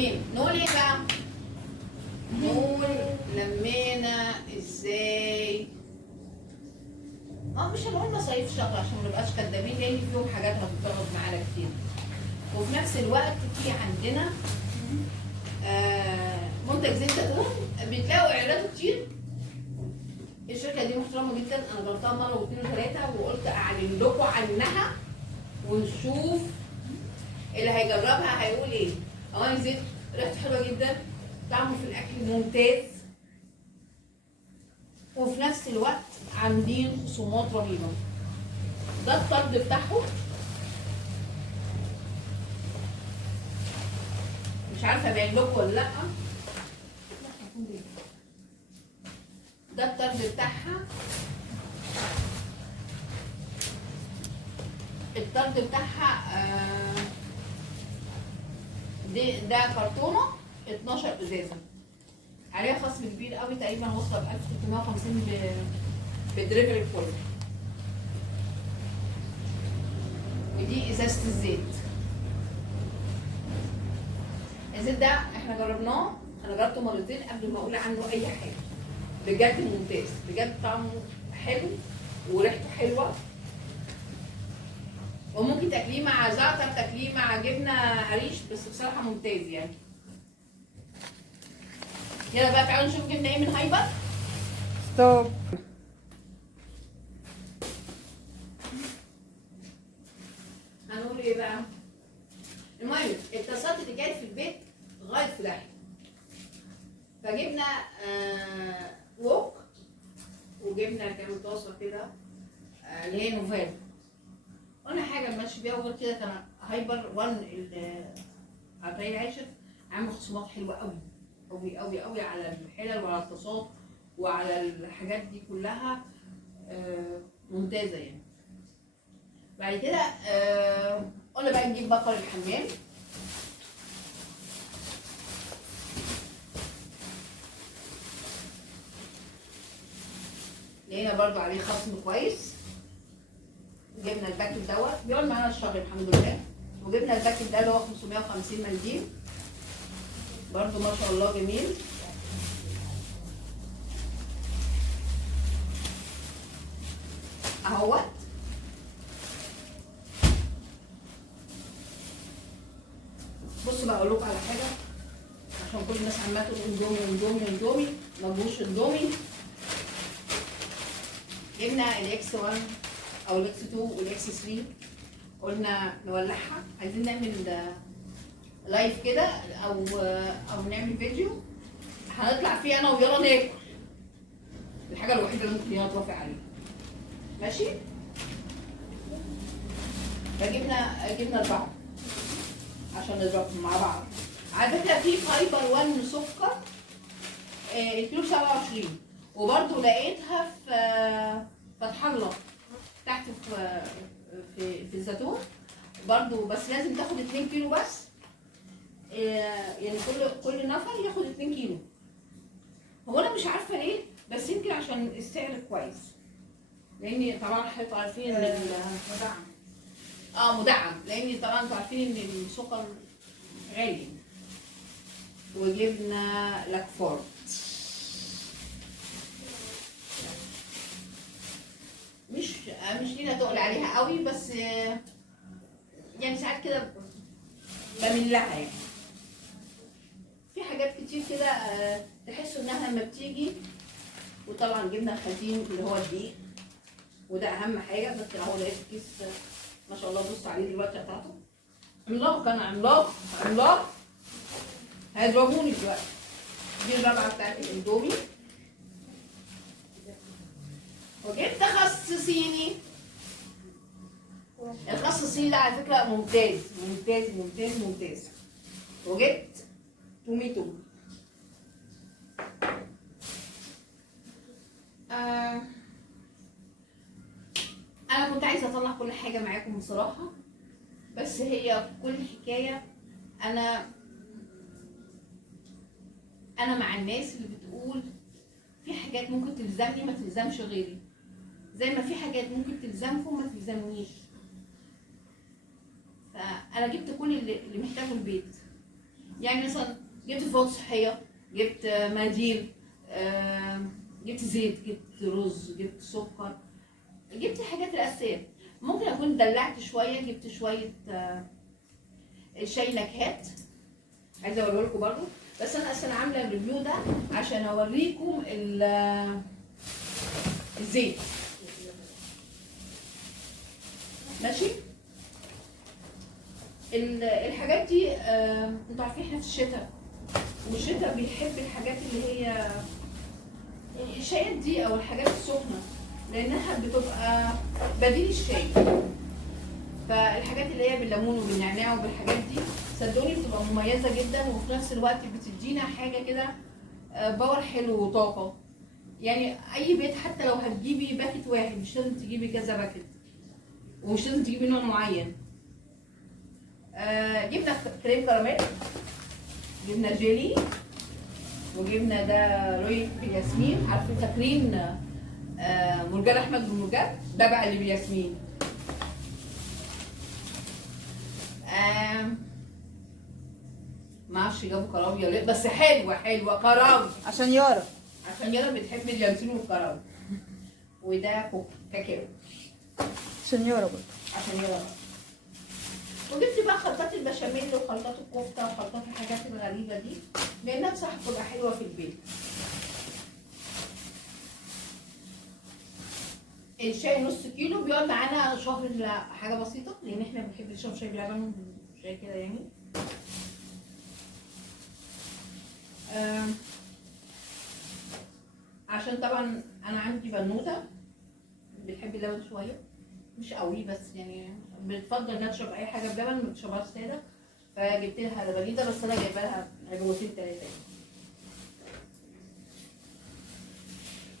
تمام. نقول ايه بقى؟ نقول لمينا ازاي؟ مش هنقول مصايف شهر عشان ما نبقاش كدابين، لان فيهم حاجات هتتضغط معانا كتير. وفي نفس الوقت في عندنا منتج زيت زيتون بتلاقوا اعلاناته كتير. الشركه دي محترمه جدا، انا جربتها مره واثنين وثلاثه وقلت اعلن لكم عنها ونشوف اللي هيجربها هيقول ايه. اولا الزيت ريحته حلوه جدا، طعمه في الاكل ممتاز، وفي نفس الوقت عاملين خصومات رهيبه. ده الطرد بتاعهم، مش عارفه ابين لكم ولا لا. ده الطرد بتاعها، الطرد بتاعها ده كرتونه 12 ازازه، عليها خصم كبير قوي، تقريبا واصله ب 1350 بدليفري فول. ودي ازازه الزيت. الزيت ده احنا جربناه، انا جربته مرتين قبل ما اقول عنه اي حاجه. بجد ممتاز، بجد طعمه حلو وريحته حلوه، وممكن تاكليه مع زعتر، تاكليه مع جبنه قريش، بس بصراحه ممتاز يعني. يلا بقى تعالوا نشوف جبنا ايه من هايبر. ستوب. هنقول ايه بقى؟ المهم اتصلت اللي كانت في البيت غايه في داهيه، فجبنا ووك، وجبنا كام طاسه كده اللي هي نوفال. قلنا حاجه نمشي بيها، وغير كده كان هايبر 1 عطيه عاشر عامل خصومات حلوه قوي قوي قوي قوي على الحلل وعلى الطاسات وعلى الحاجات دي كلها، ممتازه يعني. بعد كده قلنا بقى نجيب بقر الحمام. لقينا برضو عليه خصم كويس. جبنا الباكت دوت بيقعد معانا الشهر الحمد لله. وجبنا الباكت ده اللي هو 550 منديل، برضو ما شاء الله جميل. اهوت. بصوا بقى اقول لكم على حاجه، عشان كل الناس عماله تقول اندومي اندومي اندومي، ما تجوش اندومي. جبنا الاكس 1 او الاكس 2 والاكس 3، قلنا نولعها، عايزين نعمل لايف كده او نعمل فيديو هنطلع فيه انا ويلا ناكل. الحاجه الوحيده اللي ممكن يلا توافق عليها. ماشي؟ فجبنا 4 عشان نضربهم مع بعض. على فكره في فايبر 1 سكر الكيلو 27، وبرده لقيتها في فتح الله تحت في الزيتون برده، بس لازم تاخد 2 كيلو بس، يعني كل نفر ياخد 2 كيلو. هو انا مش عارفه ليه، بس يمكن عشان السعر كويس، لان طبعا حضرتك عارفين ان مدعم، لان طبعا انتوا عارفين ان السكر غالي. وجبنا لاكفورد، مش لينا تقل عليها قوي، بس يعني ساعات كده بميل لها يعني. في حاجات كتير كده تحسوا انها لما بتيجي. وطبعا جبنا الخزين اللي هو الدقيق، وده اهم حاجه، بس اهو لقيت الكيس ما شاء الله، بص عليه دلوقتي بتاعته عملاق، كان عملاق عملاق، هيضربوني دلوقتي. دي الرابعه بتاعت الاندومي. وجبت خس صيني. الخس الصيني ده على فكره ممتاز ممتاز ممتاز ممتاز. وجبت توميتو. انا كنت عايزه اطلع كل حاجه معاكم بصراحه، بس هي كل حكايه انا مع الناس اللي بتقول في حاجات ممكن تلزمني ما تلزمش غيري، زي ما في حاجات ممكن تلزمكم ما تلزمنيش. فانا جبت كل اللي محتاجه البيت، يعني مثلا جبت فوط صحيه، جبت مناديل، جبت زيت، جبت رز، جبت سكر، جبت الحاجات الاساسيه. ممكن اكون دلعت شويه، جبت شويه شاي نكهات، عايزه اوريه لكم برضو. بس انا اصلا عامله الريفيو ده عشان اوريكم الزيت. ماشي. الحاجات دي انتوا عارفين احنا في الشتاء، والشتاء بيحب الحاجات اللي هي الشايات دي او الحاجات السخنه، لانها بتبقى بديل الشاي. فالحاجات اللي هي بالليمون وبالنعناع وبالحاجات دي صدقوني بتبقى مميزه جدا، وفي نفس الوقت بتدينا حاجه كده باور حلو وطاقه. يعني اي بيت حتى لو هتجيبي باكت واحد، مش لازم تجيبي كذا باكت، ومش لازم تجيبي نوع معين. جبنا كريم كراميل، جبنا جيلي، وجبنا ده روي بالياسمين. عارفين فاكرين مرجان احمد بالمرجان؟ ده بقى اللي بالياسمين. ما اعرفش جابوا كراوي ولا لا، بس حلوه كراوي عشان يارا. عشان يارا بتحب اليانسون والكراوي. وده كاكاو عشان يارا برضه. عشان يارا. وجبت بقى خلطات البشاميل وخلطات الكفته وخلطات الحاجات الغريبه دي، لانها بصراحه بتبقى حلوه في البيت. الشاي نص كيلو بيقعد معانا شهر الا حاجه بسيطه، لان احنا بنحب نشرب شاي بلبن، شاي كده يعني. عشان طبعا انا عندي بنوته بتحب اللبن شويه، مش قوي بس يعني بتفضل انها تشرب اي حاجه بلبن، ما بتشربهاش ساده. فجبت لها لبنيده، بس انا جايبه لها عجوتين 3.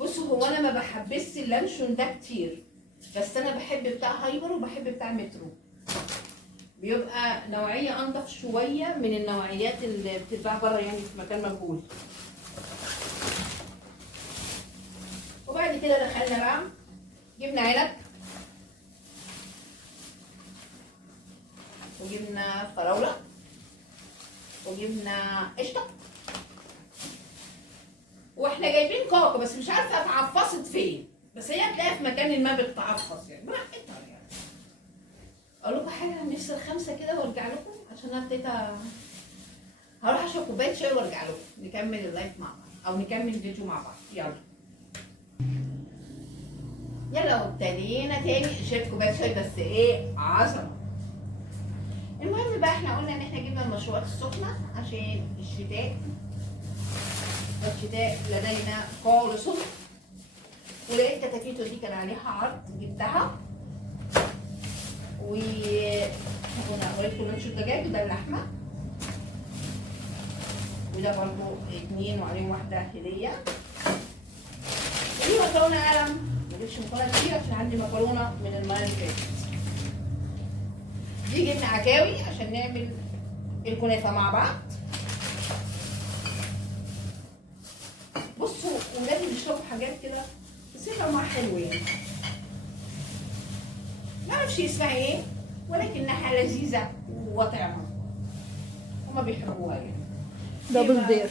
بصوا، هو انا ما بحبش اللانشون ده كتير، بس انا بحب بتاع هايبر وبحب بتاع مترو، بيبقى نوعيه انضف شويه من النوعيات اللي بتتباع بره يعني في مكان مجهول. وبعد كده دخلنا بقى، جبنا عنب، وجبنا فراوله، وجبنا قشطه، واحنا جايبين كاكا، بس مش عارفه اتعفصت فين، بس هي هتلاقيها في مكان ما بتتعفص يعني براحتها يعني. اقول لكم حاجه، نفصل 5 كده وارجع لكم، عشان انا ابتديت هروح اشرب كوبايه شاي وارجع لكم نكمل اللايف مع بعض او نكمل الفيديو مع بعض. يلا وابتدينا تاني. شربت كوبايه شاي بس ايه عظمه. المهم بقى، احنا قلنا ان احنا جبنا المشروبات السخنه عشان الشتاء. الشتاء لدينا خالص. ولقيت كتاكيتو دي كان عليها عرض، جبتها. و هنا وريتكم لانشو الدجاج، وده اللحمه، وده برضو 2 وعليهم واحده هديه. ودي مكرونه قلم، مجيبش مكرونه كتير عشان عندي مكرونه من المره اللي فاتت. دي جبنا عكاوي عشان نعمل الكنافه مع بعض. بصوا، ولادي بيشربوا حاجات كده بس هي طعمها حلو يعني، معرفش اسمها ايه، ولكنها لذيذه وطعمه، هما بيحبوها يعني. دبل دير.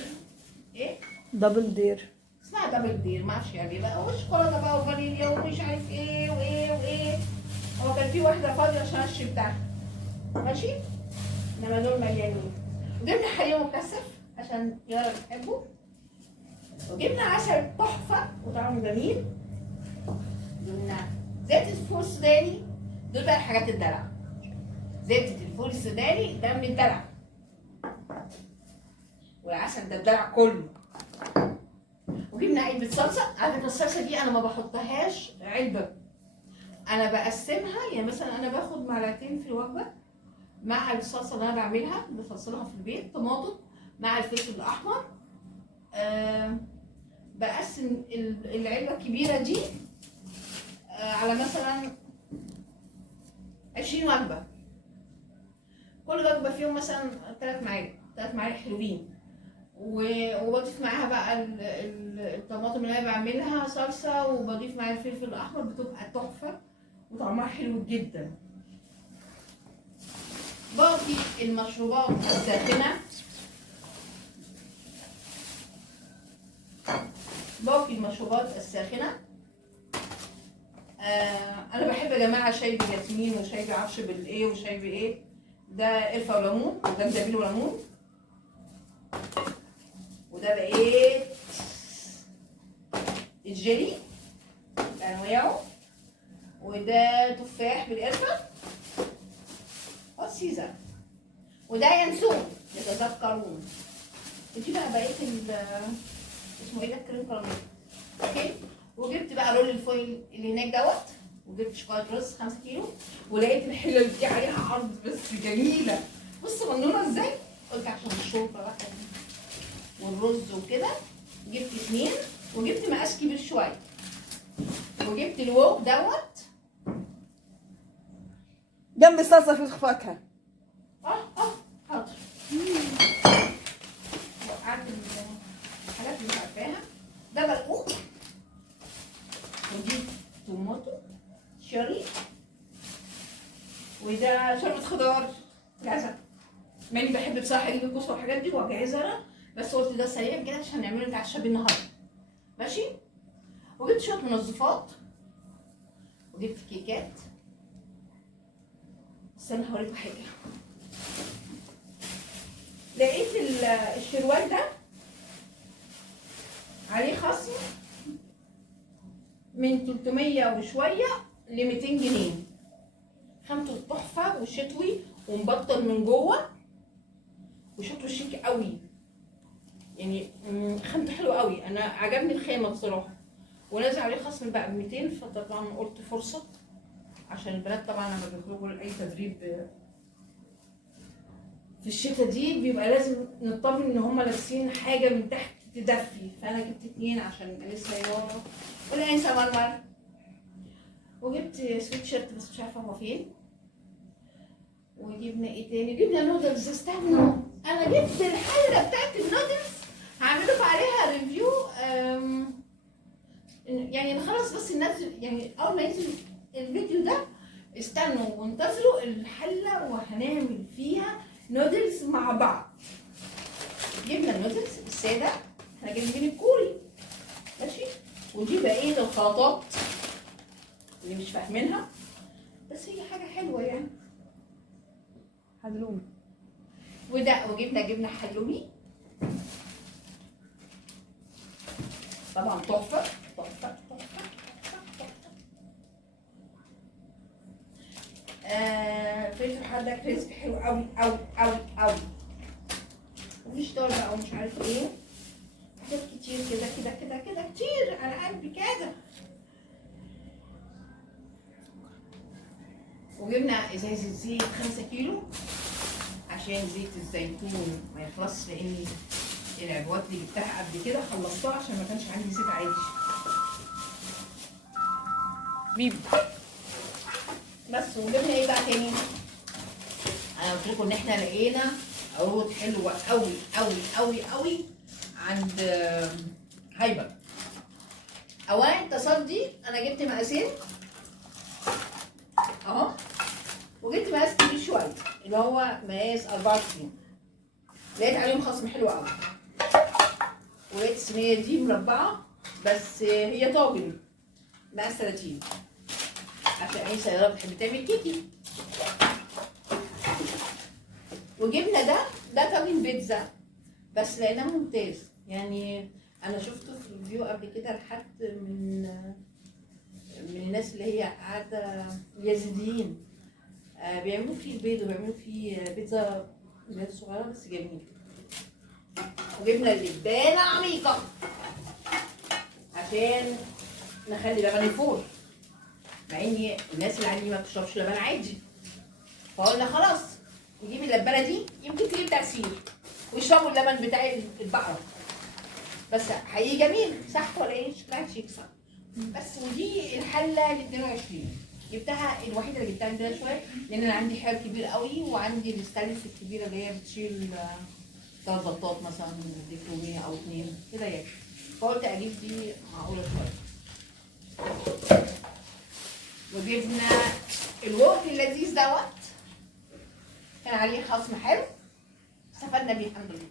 ايه؟ دبل دير. اسمها دبل دير، معرفش يعني بقى، وشوكولاته بقى وفانيليا ومش عارف ايه وايه وايه. هو كان في واحده فاضيه عشان شربتها، ماشي؟ انما دول مليانين. وجبنا حليب مكثف عشان يارا بتحبه، وجبنا عسل تحفه وطعمه جميل، جبنا زيت الفول السوداني. دول بقى الحاجات الدلع. زيت الفول السوداني ده من الدلع، والعسل ده الدلع كله. وجبنا علبه صلصه. على فكره الصلصه دي انا ما بحطهاش علبه، انا بقسمها. يعني مثلا انا باخد معلقتين في الوجبه مع الصلصه اللي انا بعملها، بفصلها في البيت، طماطم مع الفلفل الاحمر. بقسم العلبه الكبيره دي على مثلا 20 وجبه، كل وجبه فيهم مثلا 3 معالق حلوين. وبضيف معاها بقى الطماطم اللي انا بعملها صلصه، وبضيف معاها الفلفل الاحمر، بتبقى تحفه وطعمها حلو جدا. باقي المشروبات الساخنه باقي المشروبات الساخنه. انا بحب يا جماعه شاي بجاسمين وشاي بعفش بالايه وشاي بايه. ده قرفه وليمون وده جنزبيل وليمون، وده بقيت الجيلي بانواعه، وده تفاح بالقرفه والسيزر، وده ينسون يتذكرون. ودي بقى بقيه اسمه ايه ده، كريم كراميل. اوكي. وجبت بقى رول الفويل اللي هناك دوت، وجبت شوكولاته رز 5 كيلو، ولقيت الحله دي عليها عرض بس جميله. بص منونه ازاي، قلت عشان الشوربه بقى والرز وكده. جبت 2، وجبت مقاس كبير شويه، وجبت الوok دوت. جنب صلصه في فاكهه. حاضر. وقعت الحاجات اللي مش عارفاها. ده برقوق، ودي توماتو شيري، وده شوربه خضار جاهزه. ماني بحب بصراحه اجيب الكوسه والحاجات دي واجهزها انا، بس قلت ده سريع كده عشان نعمله نتعشى بيه النهارده. ماشي. وجبت شويه منظفات، وجبت كيكات. استنى هوريكم حاجه. لقيت الشروال ده عليه خصم من 300 وشويه ل 200 جنيه. خامته تحفه وشتوي ومبطن من جوه وشكله شيك قوي، يعني خامته حلوه قوي. انا عجبني الخامه بصراحه، ونازل عليه خصم بقى ب 200. فطبعا قلت فرصه، عشان البنات طبعا لما بيخرجوا لاي تدريب في الشتا دي بيبقى لازم نطمن ان هم لابسين حاجه من تحت تدفي. فانا جبت 2 عشان انسه يارا والانسه مرمر. وجبت سويت شيرت بس مش عارفه هو فين. وجبنا ايه تاني؟ جبنا نودلز. استنوا، انا جبت الحله بتاعت النودلز هعمل لكم عليها ريفيو. يعني نخلص بس ننزل، يعني اول ما ينزل الفيديو ده استنوا وانتظروا الحله وهنعمل فيها نودلز مع بعض. جبنا النودلز الساده، احنا جايبين الكوري ماشي. ودي بقيه الخلطات اللي مش فاهمينها، بس هي حاجه حلوه يعني. حلومي. وده وجبنا جبنه حلومي طبعا تحفه تحفه تحفه تحفه. فلفل حادق كريسبي حلو قوي قوي قوي قوي. وفيش طار بقى ومش عارف ايه، حاجات كتير كده كده كده كده كتير على قلبي كده. وجبنا ازازه زيت 5 كيلو عشان زيت الزيتون ما يخلصش، لاني العبوات اللي جبتها قبل كده خلصتها عشان ما كانش عندي زيت عادي. بيبي بس. وجبنا ايه بقى تاني؟ انا قلت لكم ان احنا لقينا عروض حلوه قوي قوي قوي قوي عند هايبر. اوان تصدي انا جبت مقاسين اهو، وجبت مقاس كبير شويه اللي هو مقاس 24. لقيت عليهم خصم حلو قوي. ولقيت الصينيه دي مربعه بس هي طاجن مقاس 30 عشان اي سيارة بتحب تعمل كيكي. وجبنا ده طاجن بيتزا بس لقيناه ممتاز. يعني انا شفته في ريفيو قبل كده لحد من الناس اللي هي قاعده اليزيديين، بيعملوا فيه بيض وبيعملوا فيه بيتزا صغيره بس جميله. وجبنا اللبانه عميقه عشان نخلي لبن يفور، مع ان الناس اللي عندي ما بتشربش لبن عادي. فقلنا خلاص نجيب اللبانه دي يمكن تجيب تاثير ويشربوا اللبن بتاع البقره. بس حقيقي جميل صح ولا ايه؟ شكلها شيك صح. بس ودي الحله ال 22 جبتها، الوحيده اللي جبتها كبيره شويه لان انا عندي حلل كبير قوي، وعندي الستانلس الكبيره اللي هي بتشيل 3 بطاط مثلا ديكروميه او 2 كده يعني. فقلت اجيب دي معقوله شويه. وجبنا الوقت اللذيذ دوت كان عليه خصم حلو استفدنا بيه الحمد لله.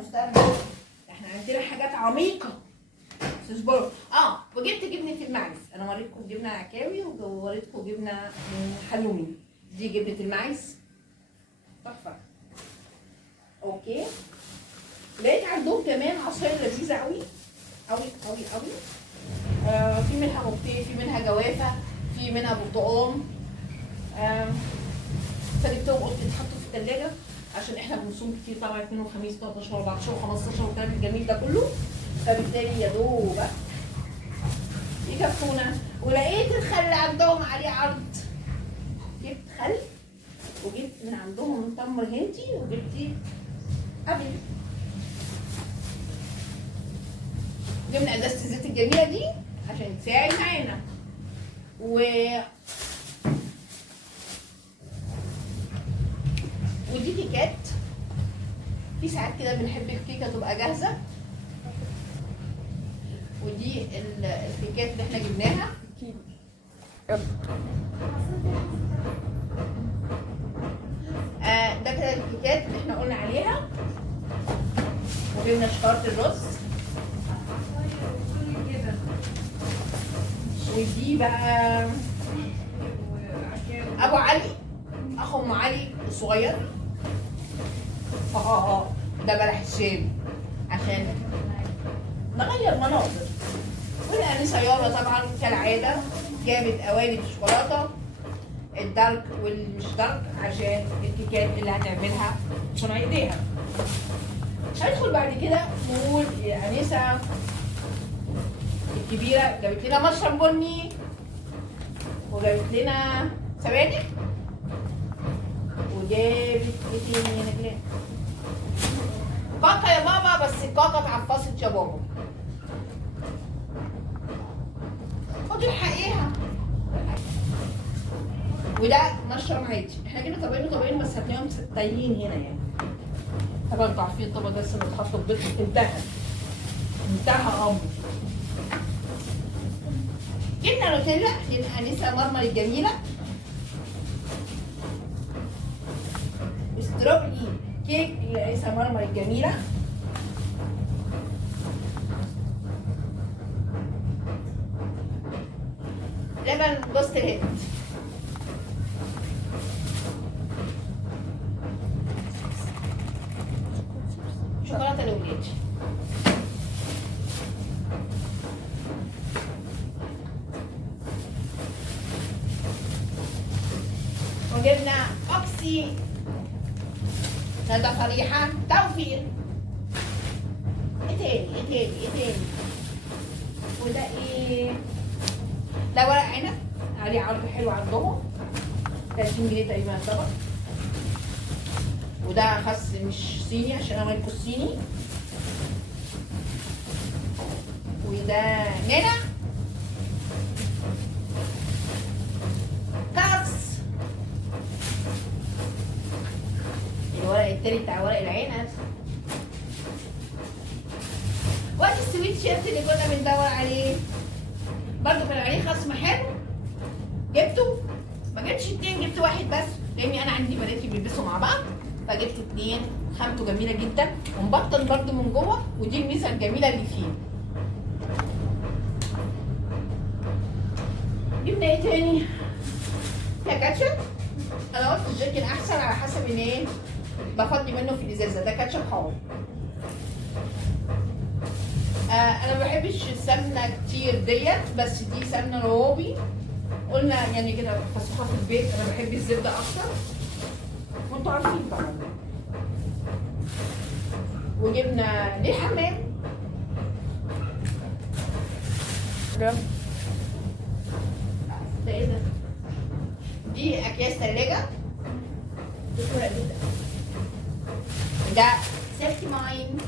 مستقبل، احنا عندنا حاجات عميقه. اصبروا. وجبت جبنه المعز، انا وريتكم جبنه عكاوي ووريتكم جبنه حلومي. دي جبنه المعز تحفه. اوكي. لقيت عندهم كمان عصاير لذيذه قوي قوي قوي قوي. في منها موكتيل، في منها جوافه، في منها برتقال. فجبتهم قلت يتحطوا في الثلاجه عشان احنا بنصوم كتير طبعا، 2 وخميس 13 و14 و15 والكلام الجميل ده كله، فبالتالي يا دوب يكفونا. ولقيت الخل عندهم عليه عرض، جبت خل وجبت من عندهم تمر هندي وجبت قبل. جبنا ازازه الزيت الجميله دي عشان تساعد معانا. ودي كيكات. في ساعات كده بنحب الكيكه تبقى جاهزه، ودي الكيكات اللي احنا جبناها. ده كده الكيكات اللي احنا قلنا عليها. وجبنا شكارة الرز. ودي بقى ابو علي، اخو ام علي الصغير. ده بلح الشام عشان نغير مناظر. والانسه يارا طبعا كالعاده جابت قوالب الشوكولاته الدارك والمش دارك عشان الكيكات اللي هتعملها صنع ايديها. هندخل بعد كده نقول يا انسه الكبيره جابت لنا مشرب بني، وجابت لنا سبانخ، وجابت ايه تاني يا نجلاء؟ كاكا يا بابا، بس الكاكا اتعفصت يا بابا. خدي الحقيقة. وده مشروب عادي، احنا جبنا طبقين بس هتلاقيهم تايهين هنا يعني. طبعا انتوا عارفين الطبق ده لسه متحط في بيت، انتهى امر. جبنا نوتيلا للانسه مرمر الجميله. ستروبري كيك للانسه مرمر الجميله. لبن جوز الهند. شوكولاته لوليج. وجبنا اوكسي ندى صريحه توفير. ايه تاني وده ايه؟ ده ورق عنب عليه عرض حلو عندهم، 30 جنيه تقريبا الطبق. وده خس مش صيني عشان انا مالكوا الصيني. وده نانا كاس. الورق التاني بتاع ورق العنب. وادي السويت شيرت اللي كنا بندور عليه، برضه كان عليه خصم حلو. جبته، ما جبتش 2، جبت واحد بس لاني انا عندي بناتي بيلبسوا مع بعض، فجبت 2. خامته جميله جدا ومبطن برضه من جوه، ودي الميزه الجميله اللي فيه. جبنا ايه تاني؟ فيها كاتشب. انا قلت الجيركن احسن على حسب ان ايه بفضي منه في الازازه. ده كاتشب حار. انا ما بحبش السمنه كتير ديت، بس دي سمنه روابي قلنا يعني كده فسخه في البيت. انا بحب الزبده اكتر وانتوا عارفين طبعا. وجبنا ليه حمام. ده ايه ده؟ دي اكياس ثلاجه. ده سيفتي ماين.